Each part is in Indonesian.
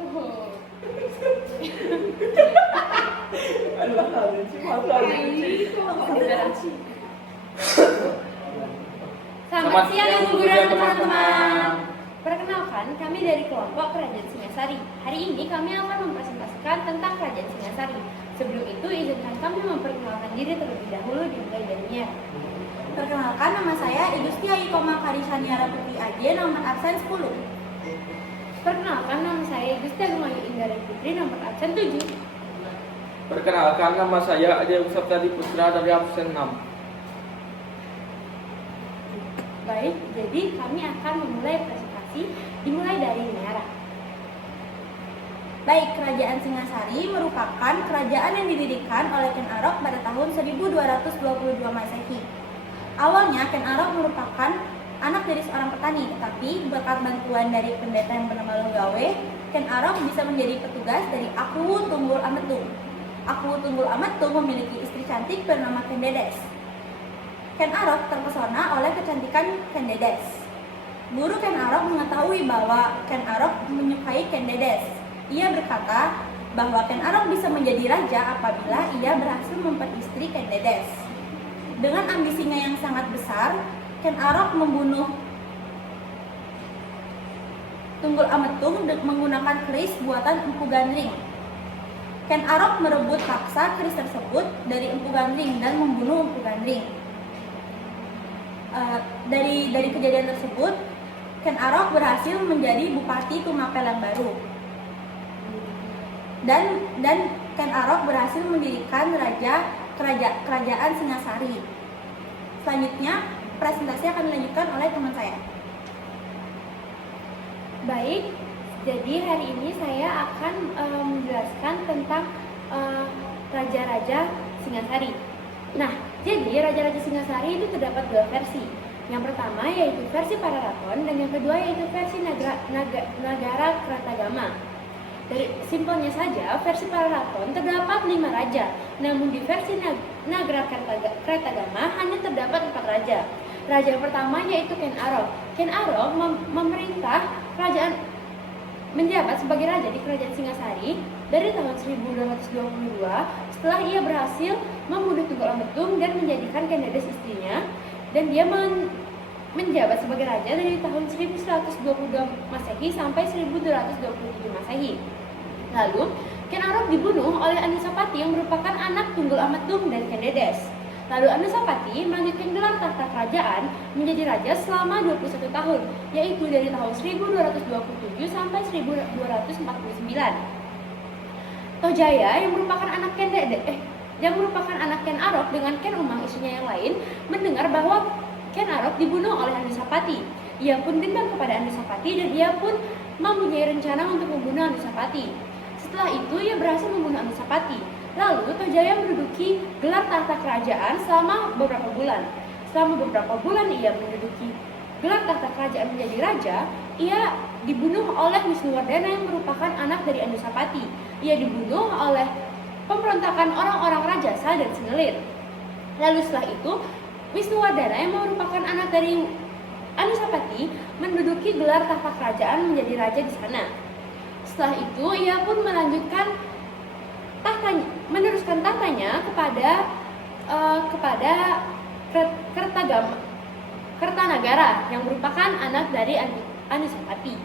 Oh. Selamat siang Ibu Guru dan teman-teman. Perkenalkan, kami dari kelompok Kerajaan Singasari. Hari ini kami akan mempresentasikan tentang Kerajaan Singasari. Sebelum itu, izinkan kami memperkenalkan diri terlebih dahulu dimulai dari Nia. Perkenalkan, nama saya Igustia Ikoma Karisaniara Putri AJ, nomor absen 10. Perkenalkan, nama saya Igustia Gumayu Indari Putri, nomor absen 7. Perkenalkan, nama saya Ade Usaptadi Putra dari absen 6. Baik, jadi kami akan memulai presentasi dimulai dari Niara. Baik, Kerajaan Singasari merupakan kerajaan yang didirikan oleh Ken Arok pada tahun 1222 Masehi. Awalnya Ken Arok merupakan anak dari seorang petani, tetapi berkat bantuan dari pendeta yang bernama Lunggawe, Ken Arok bisa menjadi petugas dari Aku Tunggul Ametung. Aku Tunggul Ametung memiliki istri cantik bernama Ken Dedes. Ken Arok terpesona oleh kecantikan Ken Dedes. Guru Ken Arok mengetahui bahwa Ken Arok menyukai Ken Dedes. Ia berkata bahwa Ken Arok bisa menjadi raja apabila ia berhasil memperistri Ken Dedes. Dengan ambisinya yang sangat besar, Ken Arok membunuh Tunggul Ametung menggunakan keris buatan Empu Gandring. Ken Arok merebut paksa keris tersebut dari Empu Gandring dan membunuh Empu Gandring. Dari kejadian tersebut, Ken Arok berhasil menjadi Bupati Tumapel yang baru. Dan Ken Arok berhasil mendirikan kerajaan Singasari. Selanjutnya, presentasi akan dilanjutkan oleh teman saya. Baik, jadi hari ini saya akan menjelaskan tentang Raja-Raja Singasari. Nah, jadi Raja-Raja Singasari itu terdapat dua versi. Yang pertama yaitu versi Pararaton dan yang kedua yaitu versi Nagara Kertagama. Dari simpelnya saja, versi Pararaton terdapat 5 raja, namun di versi Nagara Kertagama hanya terdapat 4 raja. Raja yang pertama yaitu Ken Arok. Ken Arok memerintah kerajaan menjabat sebagai raja di Kerajaan Singasari dari tahun 1222 setelah ia berhasil membunuh Tunggul Ametung dan menjadikan Ken Dedes istrinya, dan dia menjabat sebagai raja dari tahun 1122 Masehi sampai 1227 Masehi. Lalu, Ken Arok dibunuh oleh Anusapati yang merupakan anak Tunggul Ametung dan Ken Dedes. Lalu Anusapati melanjutkan gelar tahta kerajaan menjadi raja selama 21 tahun, yaitu dari tahun 1227 sampai 1249. Tojaya yang merupakan anak Ken Arok dengan Ken Umang istrinya yang lain mendengar bahwa Ken Arok dibunuh oleh Anusapati. Ia pun dendam kepada Anusapati dan ia pun mempunyai rencana untuk membunuh Anusapati. Setelah itu ia berhasil membunuh Anusapati. Lalu Tojaya menduduki gelar tahta kerajaan selama beberapa bulan. Selama beberapa bulan ia menduduki gelar tahta kerajaan menjadi raja, ia dibunuh oleh Wisnuwardana yang merupakan anak dari Anusapati. Ia dibunuh oleh pemberontakan orang-orang Rajasa dan Singelir. Lalu setelah itu, Wisnuwardana yang merupakan anak dari Anusapati menduduki gelar tahta kerajaan menjadi raja di sana. Setelah itu, ia pun meneruskan tahtanya kepada Kertanagara yang merupakan anak dari Anusapati.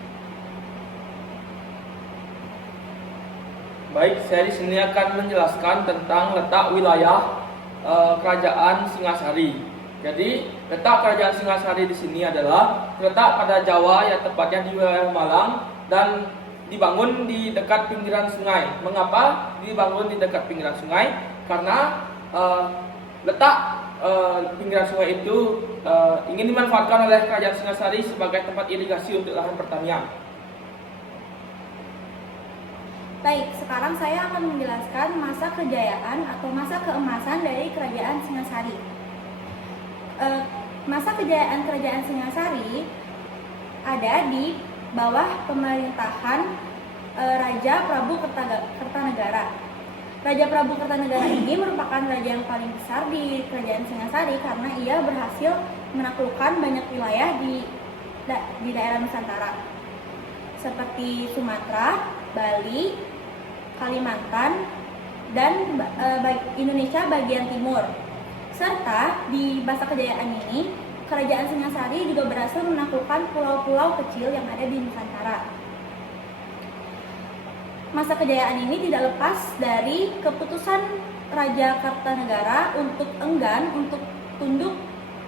Baik, saya di sini akan menjelaskan tentang letak wilayah kerajaan Singasari. Jadi, letak kerajaan Singasari di sini adalah terletak pada Jawa, yang tepatnya di wilayah Malang, dan dibangun di dekat pinggiran sungai. Mengapa dibangun di dekat pinggiran sungai? Karena letak pinggiran sungai itu ingin dimanfaatkan oleh kerajaan Singasari sebagai tempat irigasi untuk lahan pertanian. Baik, sekarang saya akan menjelaskan masa kejayaan atau masa keemasan dari Kerajaan Singasari. Masa kejayaan Kerajaan Singasari ada di bawah pemerintahan Raja Prabu Kertanegara. Raja Prabu Kertanegara ini merupakan raja yang paling besar di Kerajaan Singasari karena ia berhasil menaklukkan banyak wilayah di daerah Nusantara. seperti Sumatera, Bali, Kalimantan, dan Indonesia bagian timur. Serta di masa kejayaan ini, Kerajaan Singasari juga berhasil menaklukkan pulau-pulau kecil yang ada di Nusantara. Masa kejayaan ini tidak lepas dari keputusan Raja Kartanegara untuk enggan untuk tunduk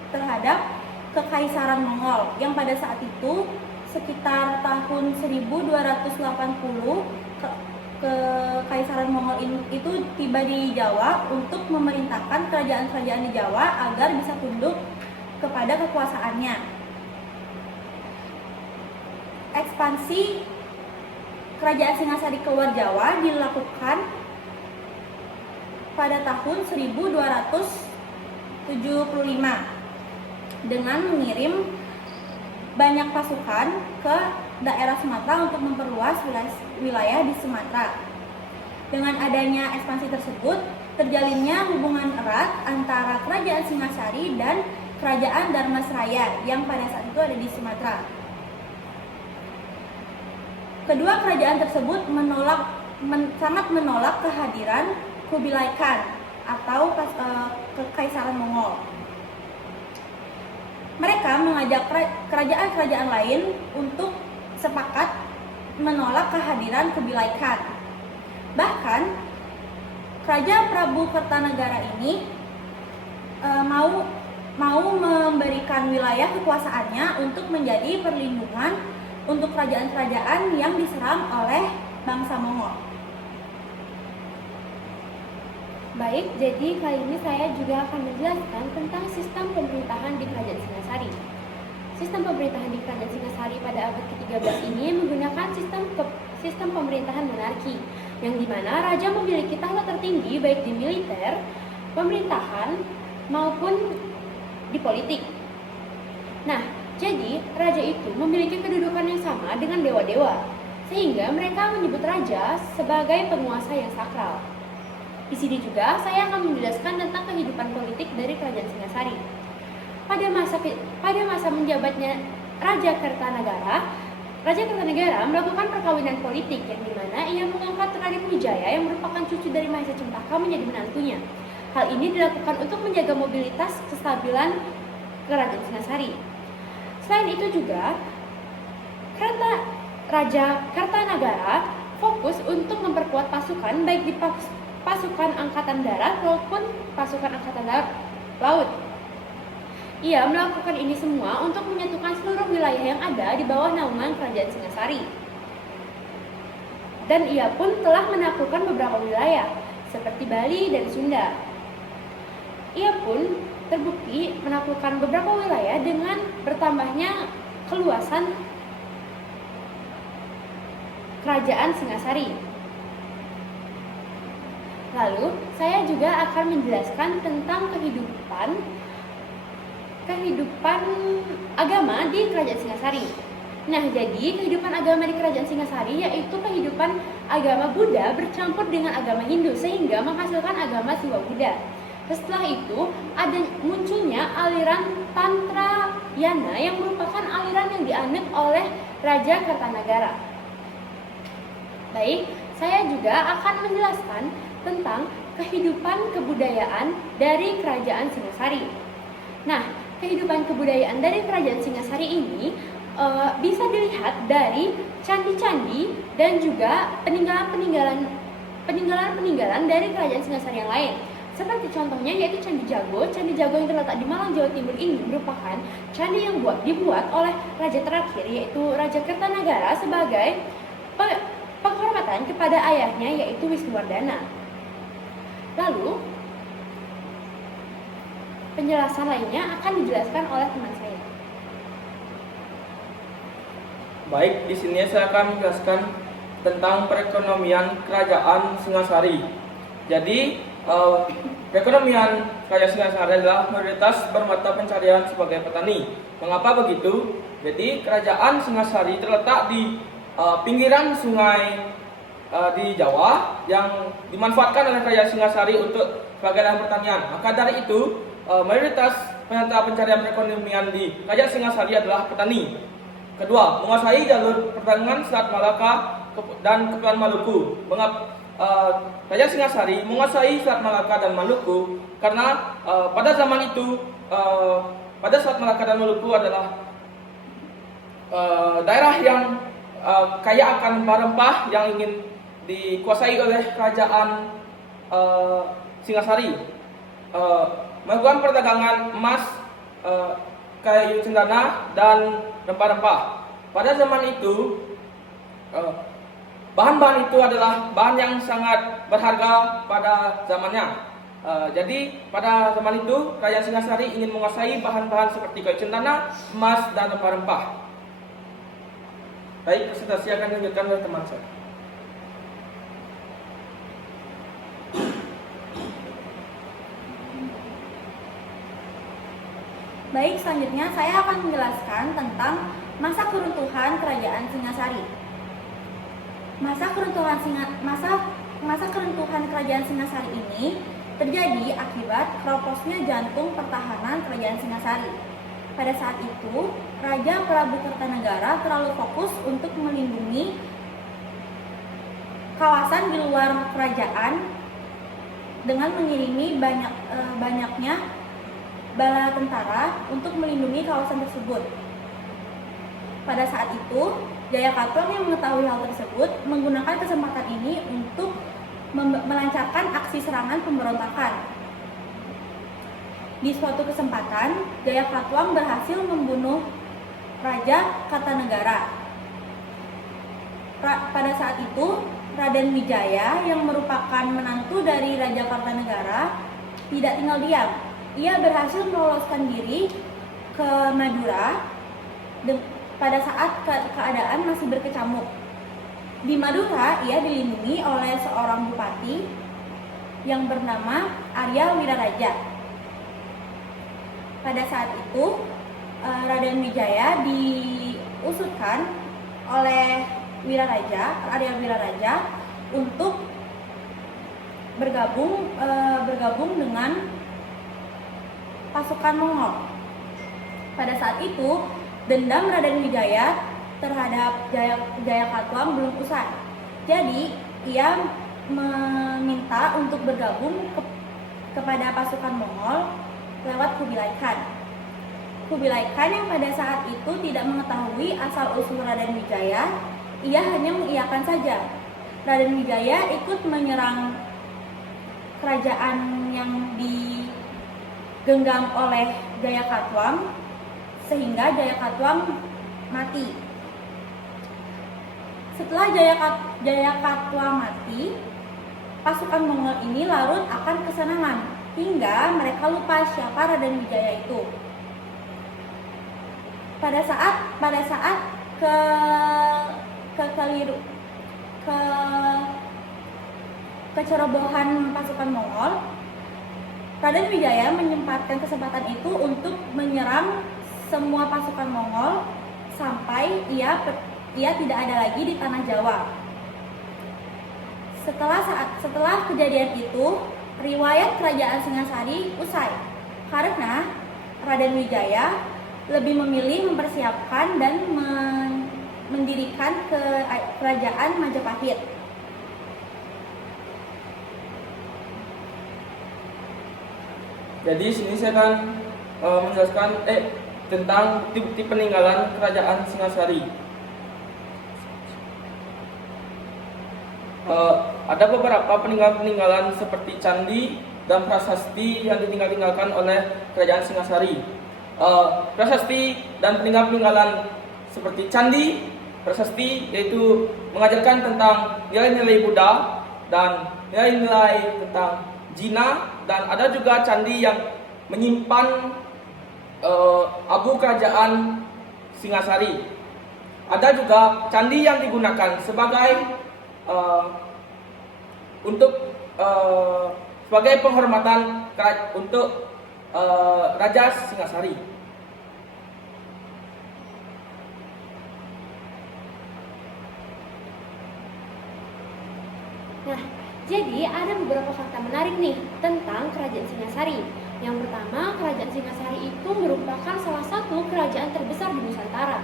terhadap Kekaisaran Mongol yang pada saat itu sekitar tahun 1280 Kekaisaran Mongol itu tiba di Jawa untuk memerintahkan kerajaan-kerajaan di Jawa agar bisa tunduk kepada kekuasaannya. Ekspansi Kerajaan Singasari keluar Jawa dilakukan pada tahun 1275 dengan mengirim banyak pasukan ke daerah Sumatera untuk memperluas wilayah di Sumatera. Dengan adanya ekspansi tersebut, terjalinnya hubungan erat antara Kerajaan Singasari dan Kerajaan Dharmasraya yang pada saat itu ada di Sumatera. Kedua kerajaan tersebut sangat menolak kehadiran Kubilai Khan atau Kekaisaran Mongol. Mereka mengajak kerajaan-kerajaan lain untuk sepakat menolak kehadiran Kubilai Khan. Bahkan Raja Prabu Kertanegara ini mau memberikan wilayah kekuasaannya untuk menjadi perlindungan untuk kerajaan-kerajaan yang diserang oleh bangsa Mongol. Baik, jadi kali ini saya juga akan menjelaskan tentang sistem pemerintahan di Kerajaan Singasari. Sistem pemerintahan di Kerajaan Singasari pada abad ke-13 ini menggunakan sistem pemerintahan monarki, yang dimana raja memiliki tahta tertinggi baik di militer, pemerintahan, maupun di politik. Nah, jadi raja itu memiliki kedudukan yang sama dengan dewa-dewa, sehingga mereka menyebut raja sebagai penguasa yang sakral. Di sini juga saya akan menjelaskan tentang kehidupan politik dari Kerajaan Singasari. Pada masa menjabatnya Raja Kertanegara melakukan perkawinan politik yang dimana ia mengangkat Raden Wijaya yang merupakan cucu dari Mahesa Cempaka menjadi menantunya. Hal ini dilakukan untuk menjaga mobilitas kestabilan Kerajaan Singasari. Selain itu juga, Raja Kartanegara fokus untuk memperkuat pasukan baik di pasukan angkatan darat maupun pasukan angkatan laut. Ia melakukan ini semua untuk menyatukan seluruh wilayah yang ada di bawah naungan Kerajaan Singasari. Dan ia pun telah menaklukkan beberapa wilayah seperti Bali dan Sunda. Ia pun terbukti menaklukkan beberapa wilayah dengan bertambahnya keluasan Kerajaan Singasari. Lalu, saya juga akan menjelaskan tentang kehidupan agama di Kerajaan Singasari. Nah, jadi kehidupan agama di Kerajaan Singasari yaitu kehidupan agama Buddha bercampur dengan agama Hindu sehingga menghasilkan agama Siwa Buddha. Setelah itu, munculnya aliran Tantrayana yang merupakan aliran yang dianut oleh Raja Kartanegara. Baik, saya juga akan menjelaskan tentang kehidupan kebudayaan dari Kerajaan Singasari. Nah, kehidupan kebudayaan dari Kerajaan Singasari ini bisa dilihat dari candi-candi dan juga peninggalan dari Kerajaan Singasari yang lain. Seperti contohnya yaitu Candi Jago. Candi Jago yang terletak di Malang, Jawa Timur ini merupakan candi yang dibuat oleh raja terakhir yaitu Raja Kertanegara sebagai penghormatan kepada ayahnya yaitu Wisnuwardana. Lalu, penjelasan lainnya akan dijelaskan oleh teman saya. Baik, di sini saya akan menjelaskan tentang perekonomian Kerajaan Singasari. Jadi, perekonomian Kerajaan Singasari adalah mayoritas bermata pencarian sebagai petani. Mengapa begitu? Jadi, Kerajaan Singasari terletak di pinggiran sungai di Jawa yang dimanfaatkan oleh Kerajaan Singasari untuk sebagai lahan pertanian. Maka dari itu, mayoritas mata pencarian perekonomian di Kerajaan Singasari adalah petani. Kedua, menguasai jalur perdagangan Selat Malaka dan Kepulauan Maluku. Kerajaan Singasari menguasai Selat Malaka dan Maluku karena pada zaman itu pada Selat Malaka dan Maluku adalah daerah yang kaya akan rempah-rempah yang ingin dikuasai oleh kerajaan Singasari. Melakukan perdagangan emas, kayu cendana dan rempah-rempah. Pada zaman itu bahan-bahan itu adalah bahan yang sangat berharga pada zamannya. Jadi pada zaman itu Kerajaan Singasari ingin menguasai bahan-bahan seperti kayu cendana, emas dan rempah-rempah. Baik, presentasi akan dilanjutkan oleh teman saya. Baik, selanjutnya saya akan menjelaskan tentang masa keruntuhan Kerajaan Singasari. Masa keruntuhan Kerajaan Singasari ini terjadi akibat keroposnya jantung pertahanan Kerajaan Singasari. Pada saat itu, Raja Prabu Kertanegara terlalu fokus untuk melindungi kawasan di luar kerajaan dengan mengirimi banyaknya bala tentara untuk melindungi kawasan tersebut. Pada saat itu, Jayakatwang yang mengetahui hal tersebut menggunakan kesempatan ini untuk melancarkan aksi serangan pemberontakan. Di suatu kesempatan, Jayakatwang berhasil membunuh Raja Kartanegara. Pada saat itu, Raden Wijaya yang merupakan menantu dari Raja Kartanegara tidak tinggal diam. Ia berhasil meloloskan diri ke Madura pada saat keadaan masih berkecamuk. Di Madura, ia dilindungi oleh seorang bupati yang bernama Arya Wiraraja. Pada saat itu, Raden Wijaya diusutkan oleh Arya Wiraraja untuk bergabung dengan pasukan Mongol. Pada saat itu, dendam Raden Wijaya terhadap Jayakatwang belum usai. Jadi, ia meminta untuk bergabung kepada pasukan Mongol lewat Kubilai Khan. Kubilai Khan yang pada saat itu tidak mengetahui asal-usul Raden Wijaya, ia hanya mengiyakan saja. Raden Wijaya ikut menyerang kerajaan yang digenggam oleh Jayakatwang sehingga Jayakatwang mati. Setelah Jayakatwang mati, pasukan Mongol ini larut akan kesenangan hingga mereka lupa siapa Raden Wijaya itu. Pada saat kecerobohan pasukan Mongol, Raden Wijaya menyempatkan kesempatan itu untuk menyerang semua pasukan Mongol sampai ia tidak ada lagi di tanah Jawa. Setelah kejadian itu, riwayat Kerajaan Singasari usai karena Raden Wijaya lebih memilih mempersiapkan dan mendirikan kerajaan Majapahit. Jadi sini saya akan menjelaskan tentang bukti peninggalan Kerajaan Singasari. Ada beberapa peninggalan seperti candi dan prasasti yang ditinggalkan oleh Kerajaan Singasari. Prasasti dan peninggalan seperti candi, prasasti yaitu mengajarkan tentang nilai-nilai Buddha dan nilai-nilai tentang Jina, dan ada juga candi yang menyimpan abu kerajaan Singasari. Ada juga candi yang digunakan sebagai sebagai penghormatan untuk Raja Singasari. Nah, jadi ada beberapa fakta menarik nih tentang Kerajaan Singasari. Yang pertama, Kerajaan Singasari itu merupakan salah satu kerajaan terbesar di Nusantara.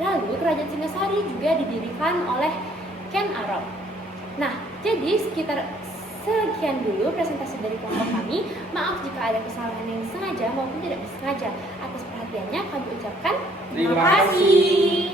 Lalu kerajaan Singasari juga didirikan oleh Ken Arok. Nah, jadi sekian dulu presentasi dari kelompok kami. Maaf jika ada kesalahan yang sengaja maupun tidak disengaja. Atas perhatiannya kami ucapkan Terima kasih.